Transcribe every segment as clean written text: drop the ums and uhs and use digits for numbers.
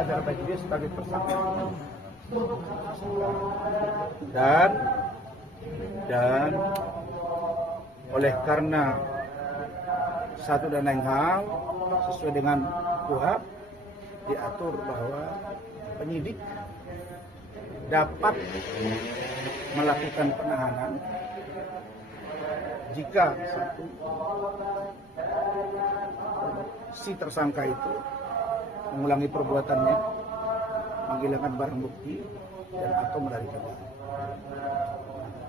acara bagi dia sebagai tersangka. Dan oleh karena satu dan lain hal sesuai dengan KUHP diatur bahwa penyidik dapat melakukan penahanan jika satu si tersangka itu mengulangi perbuatannya, menghilangkan barang bukti dan atau melarikan diri.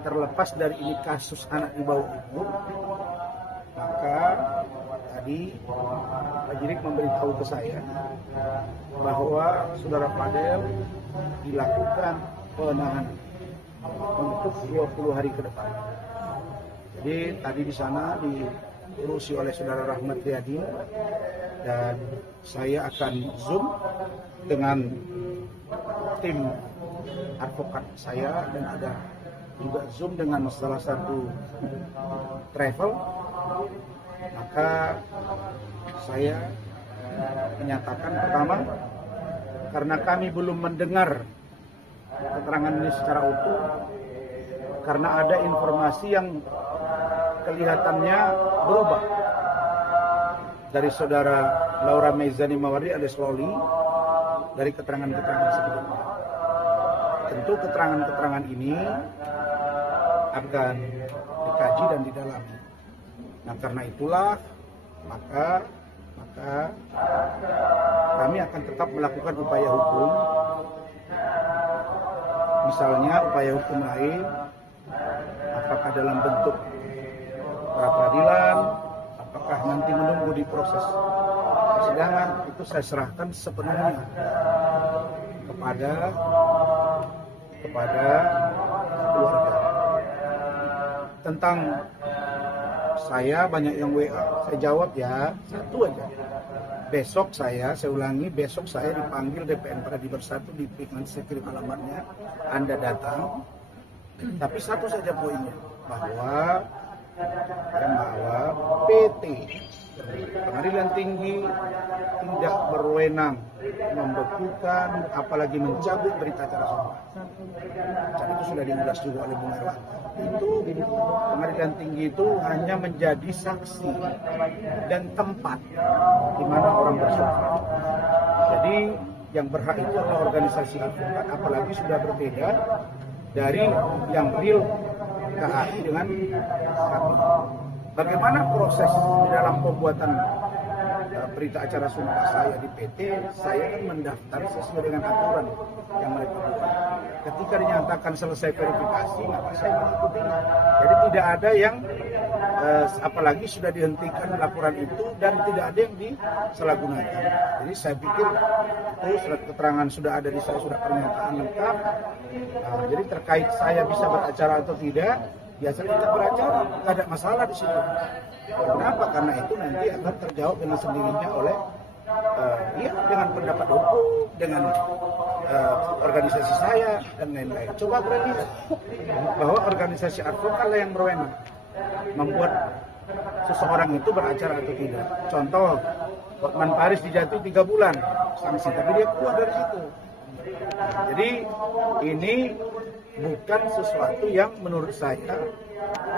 Terlepas dari ini kasus anak di bawah umur, maka tadi penyidik memberitahu ke saya bahwa saudara Fadel dilakukan penahanan untuk 20 hari ke depan. Jadi tadi di sana diurusi oleh saudara Rahmat Riyadi dan saya akan zoom dengan tim advokat saya dan ada juga zoom dengan salah satu travel. Maka saya menyatakan pertama, karena kami belum mendengar keterangan ini secara utuh, karena ada informasi yang kelihatannya berubah dari saudara Laura Meizani Mawardi alias Loli dari keterangan-keterangan sebelumnya. Tentu keterangan-keterangan ini akan dikaji dan didalami. Nah, karena itulah maka kami akan tetap melakukan upaya hukum. Misalnya upaya hukum lain, apakah dalam bentuk pra peradilan, apakah nanti menunggu di proses persidangan, itu saya serahkan sepenuhnya kepada keluarga. Tentang saya banyak yang WA, saya jawab ya satu aja. Besok saya ulangi, besok saya dipanggil DPN Pradi Bersatu di Pikman, saya kirim alamatnya, Anda datang. Tapi satu saja poinnya, bahwa PT Pengadilan Tinggi tidak berwenang membekukan apalagi mencabut berita acara sumpah. Dan itu sudah diulas juga oleh Bung Erlangga. Itu Pengadilan Tinggi itu hanya menjadi saksi dan tempat di mana orang bersumpah. Jadi yang berhak itu adalah organisasi advokat, apalagi sudah berbeda dari yang real KHI dengan kami. Bagaimana proses di dalam pembuatan berita acara sumpah saya di PT, saya kan mendaftar sesuai dengan aturan yang mereka buat. Ketika dinyatakan selesai verifikasi, maka saya mengikutinya. Jadi tidak ada yang apalagi sudah dihentikan laporan itu dan tidak ada yang disalahgunakan. Jadi saya pikir itu surat keterangan sudah ada di saya, sudah pernyataan lengkap. Jadi terkait saya bisa beracara atau tidak, biasa kita beracara, tidak ada masalah di situ. Kenapa? Karena itu nanti akan terjawab dengan sendirinya oleh dengan pendapat hukum, dengan organisasi saya dan lain-lain. Coba lihat bahwa organisasi advokat lah yang berwenang membuat seseorang itu beracara atau tidak. Contoh, Hotman Paris dijatuhi 3 bulan sanksi, tapi dia keluar dari situ. Jadi ini bukan sesuatu yang menurut saya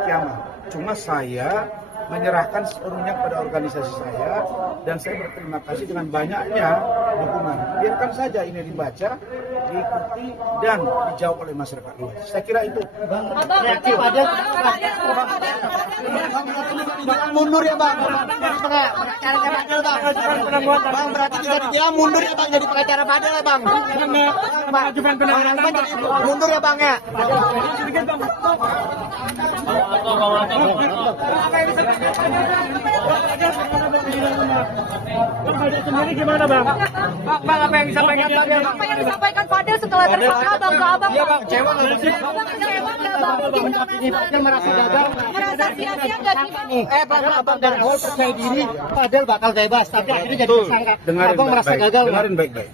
kiamat. Cuma saya menyerahkan sepenuhnya kepada organisasi saya dan saya berterima kasih dengan banyaknya dukungan. Biarkan saja ini dibaca, diikuti dan dijawab oleh masyarakat luas. Saya kira itu. Bang mundur ya Bang. Pengacaranya Fadel Bang. Bang berarti juga dia mundur ya Bang jadi pengacara Fadel ya Bang. Mundur ya Bang ya. Sendiri gimana Bang? Bang apa yang disampaikan Fadel? Apa yang disampaikan Fadel setelah tersangka Bang ke Abang? Iya Bang, kecewa nggak sih? Fadel merasa gagal. Merasa sia-sia nggak sih Bang? Padahal Abang dari awal percaya diri Fadel bakal bebas, tapi akhirnya jadi tersangka. Abang merasa gagal. Dengarin baik-baik.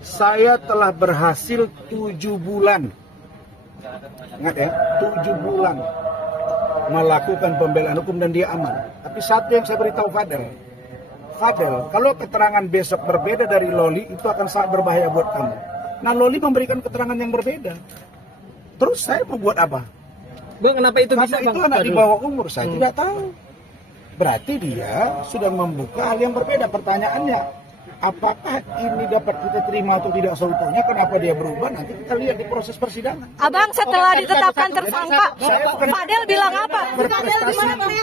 Saya telah berhasil 7 bulan. Ingat ya, 7 bulan melakukan pembelaan hukum dan dia aman. Tapi satu yang saya beritahu Fadel, kalau keterangan besok berbeda dari Loli, itu akan sangat berbahaya buat kamu. Nah, Loli memberikan keterangan yang berbeda. Terus saya mau buat apa? Bang, kenapa itu Karena bisa, itu Bang? anak di bawah umur, saya tidak tahu. Berarti dia sudah membuka hal yang berbeda. Pertanyaannya, apakah ini dapat kita terima atau tidak seutuhnya? Kenapa dia berubah? Nanti kita lihat di proses persidangan. Abang setelah ditetapkan tersangka, Fadel bilang apa? Fadel gimana Bang?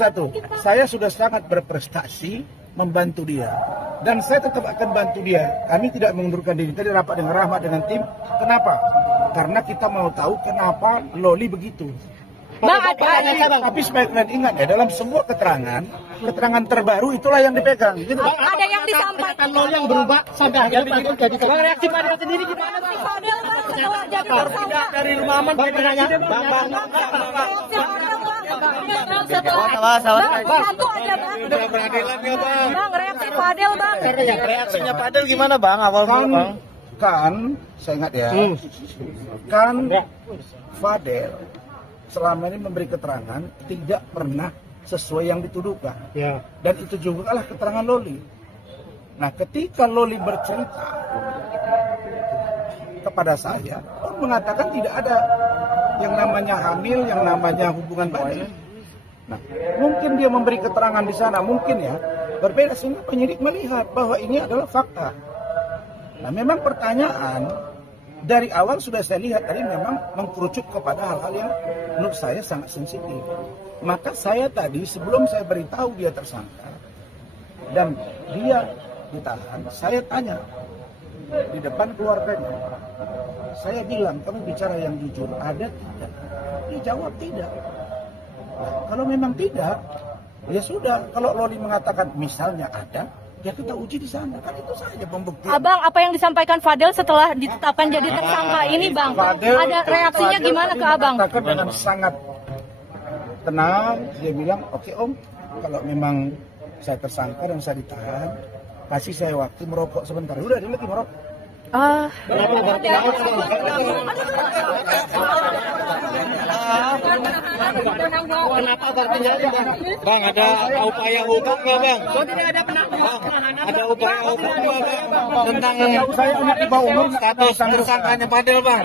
Satu, saya sudah sangat berprestasi membantu dia. Dan saya tetap akan bantu dia. Kami tidak mengundurkan diri. Tadi rapat dengan Rahmat dengan tim. Kenapa? Karena kita mau tahu kenapa Loli begitu. Bang, Tapi supaya kalian ingat ya, dalam semua keterangan terbaru itulah yang dipegang. Gitu. ada yang disampaikan Loli yang berubah sampai akhirnya jadi Bang, reaksi Fadel sendiri gimana? Fadel Bang setelah jadi tersangka. Dari rumah aman Bang bertanya. Bang. Satu aja Bang. Peradilan ya, Bang. Bang, reaksi Fadel Bang. Reaksinya Fadel gimana, Bang? Awal dulu, Bang. Kan, saya ingat ya, kan Fadel selama ini memberi keterangan tidak pernah sesuai yang dituduhkan. Ya. Dan itu juga lah keterangan Loli. Nah, ketika Loli bercerita kepada saya, mengatakan tidak ada yang namanya hamil, yang namanya hubungan badan. Nah, mungkin dia memberi keterangan di sana, mungkin ya, berbeda sehingga penyidik melihat bahwa ini adalah fakta. Nah, memang pertanyaan dari awal sudah saya lihat tadi memang mengkerucut kepada hal-hal yang menurut saya sangat sensitif. Maka saya tadi sebelum saya beritahu dia tersangka dan dia ditahan, saya tanya di depan keluarganya. Saya bilang, kamu bicara yang jujur, ada tidak? Dia jawab tidak. Nah, kalau memang tidak, ya sudah. Kalau Loli mengatakan misalnya ada, ya kita uji di sana, kan itu saja pembuktian. Abang, apa yang disampaikan Fadel setelah ditetapkan jadi tersangka ini, Bang? Ada reaksinya gimana ke Abang? Katakan dengan sangat tenang, dia bilang, oke Om, kalau memang saya tersangka dan saya ditahan, kasih saya waktu merokok sebentar. Udah, dia lagi merokok. Kenapa berarti Bang, ada upaya hukum nggak, Bang? Tidak ada penahanan. Ada upaya hukum nggak, Bang? Tentang Saya anak di bawah umur, status tersangkanya Fadel, Bang?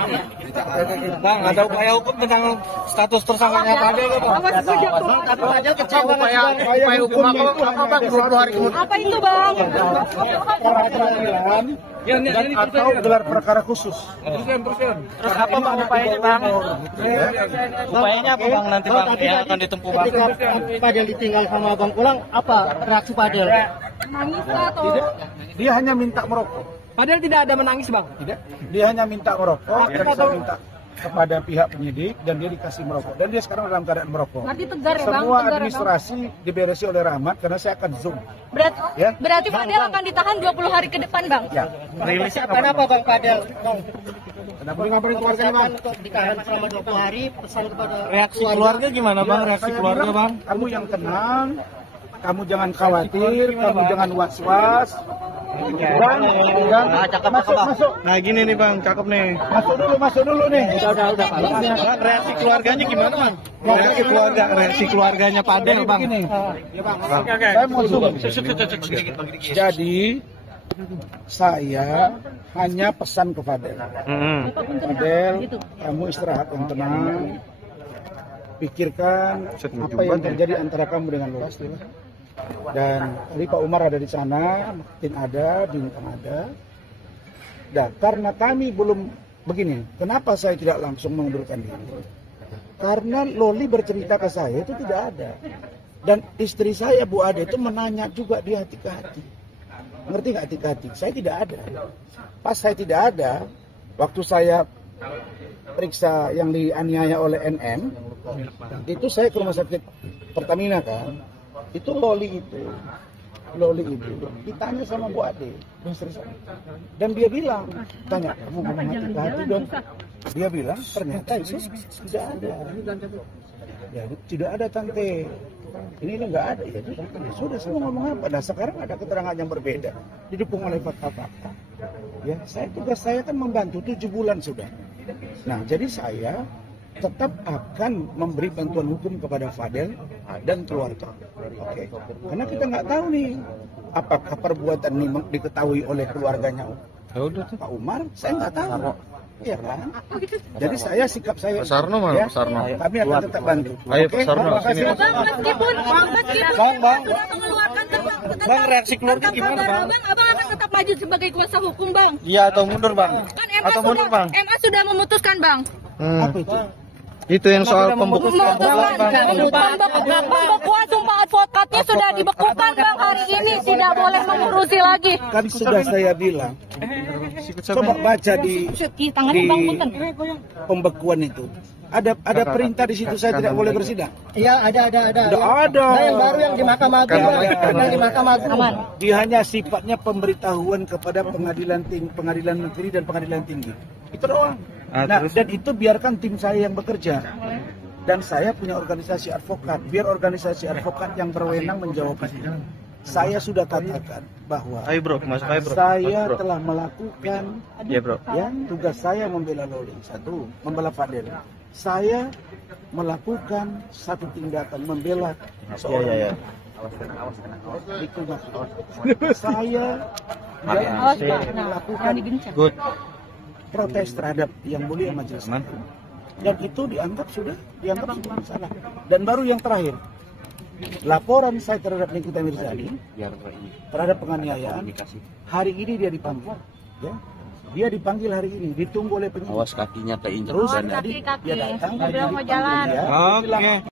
Bang, ada upaya hukum tentang status tersangkanya Fadel, Bang? Tapi Fadel kecewa upaya hukum apa, Bang? 20 hari kemudian. Apa itu, Bang? peradilan dan atau gelar perkara khusus. Terus apa, Bang, upayanya, Bang? Upayanya apa, Bang, nanti, Bang, yang akan ditempuh, Bang? Ketika Fadel ditinggal sama Abang pulang, apa reaksi Fadel? Nangis atau? Tidak, dia hanya minta merokok. Fadel tidak ada menangis, Bang? Tidak, dia hanya minta merokok dan saya minta kepada pihak penyidik dan dia dikasih merokok dan dia sekarang dalam keadaan merokok. Nanti tegar ya, Bang? Semua Tegar ya, Bang? administrasi diberesi oleh Rahmat karena saya akan zoom. Ya. Berarti Fadel akan ditahan 20 hari ke depan, Bang? Ya. Rilisnya apa Bang Fadel? Kenapa ngapain keluarga Bang? Untuk ditahan selama 20 hari, pesan kepada Reaksi keluarga gimana, Bang? Reaksi Saya keluarga, bilang, Bang? kamu yang tenang, kamu jangan khawatir, kamu jangan was-was. Dan masuk. Nah, gini nih, Bang, cakep nih. Masuk dulu nih. udah. Bang, reaksi keluarganya gimana, Bang? Reaksi keluarganya Fadel, Bang. Begini. Saya mau zoom. Jadi saya hanya pesan ke Fadel. Fadel, kamu istirahat yang tenang. Pikirkan apa yang terjadi antara kamu dengan Luas. Dan tadi Pak Umar ada di sana, tim ada, bintang ada. Dan karena kami belum begini, kenapa saya tidak langsung mengundurkan diri? Karena Loli bercerita ke saya itu tidak ada. Dan istri saya Bu Ade itu menanya juga di hati ke hati. Ngerti nggak hati ke hati? Saya tidak ada. Pas saya tidak ada, waktu saya periksa yang dianiaya oleh NM, itu saya ke rumah sakit Pertamina kan. Itu Loli itu ditanya sama Bu Ade dan dia bilang, tanya kamu ngomong hati ke hati dong. Dia bilang ternyata itu tidak ada. Ya, tidak ada tante, ini nggak ada. Ya sudah, semua ngomong apa? Nah sekarang ada keterangan yang berbeda didukung oleh fakta-fakta. Ya, tugas saya kan membantu 7 bulan sudah. Nah jadi saya tetap akan memberi bantuan hukum kepada Fadel dan keluarga. Oke. Karena kita nggak tahu nih apakah perbuatan ini diketahui oleh keluarganya Pak Umar? Saya nggak tahu. Iya kan? Jadi sikap saya. Pak Sarno mana? Pak Sarno. Kami akan tetap bantu. Ayo Pak Sarno. Meskipun Bang. sudah mengeluarkan Bang, reaksi keluarga gimana, Bang? Abang akan tetap maju sebagai kuasa hukum, Bang. Iya atau mundur, Bang? Kan MA sudah memutuskan, Bang. Apa itu? Itu yang soal pembekuan. Pembekuan sumpah advokatnya sudah dibekukan, Bang, hari ini tidak boleh mengurusi lagi. Kan sudah saya bilang. Coba baca di pembekuan itu. Ada perintah di situ saya tidak boleh bersidang. Iya, ada. Ada. Nah, yang baru yang di Mahkamah Agung. Yang di Mahkamah Agung. Dia hanya sifatnya pemberitahuan kepada pengadilan negeri dan pengadilan tinggi. Itu doang. Nah, dan itu biarkan tim saya yang bekerja. Dan saya punya organisasi advokat. Biar organisasi advokat yang berwenang menjawab itu. Saya sudah katakan bahwa saya telah melakukan tugas saya membela Loli. Satu, membela Fadel. Saya melakukan satu tindakan membela seorang. Saya melakukan protes terhadap yang mulia majelis. Dan itu dianggap sudah salah. Dan baru yang terakhir, laporan saya terhadap Nikita Mirzani terhadap penganiayaan, hari ini dia dipanggil. Ya. Dia dipanggil hari ini, ditunggu oleh penyidik. Awas kakinya keinjak. Terus tadi dia datang, mau jalan. Oke.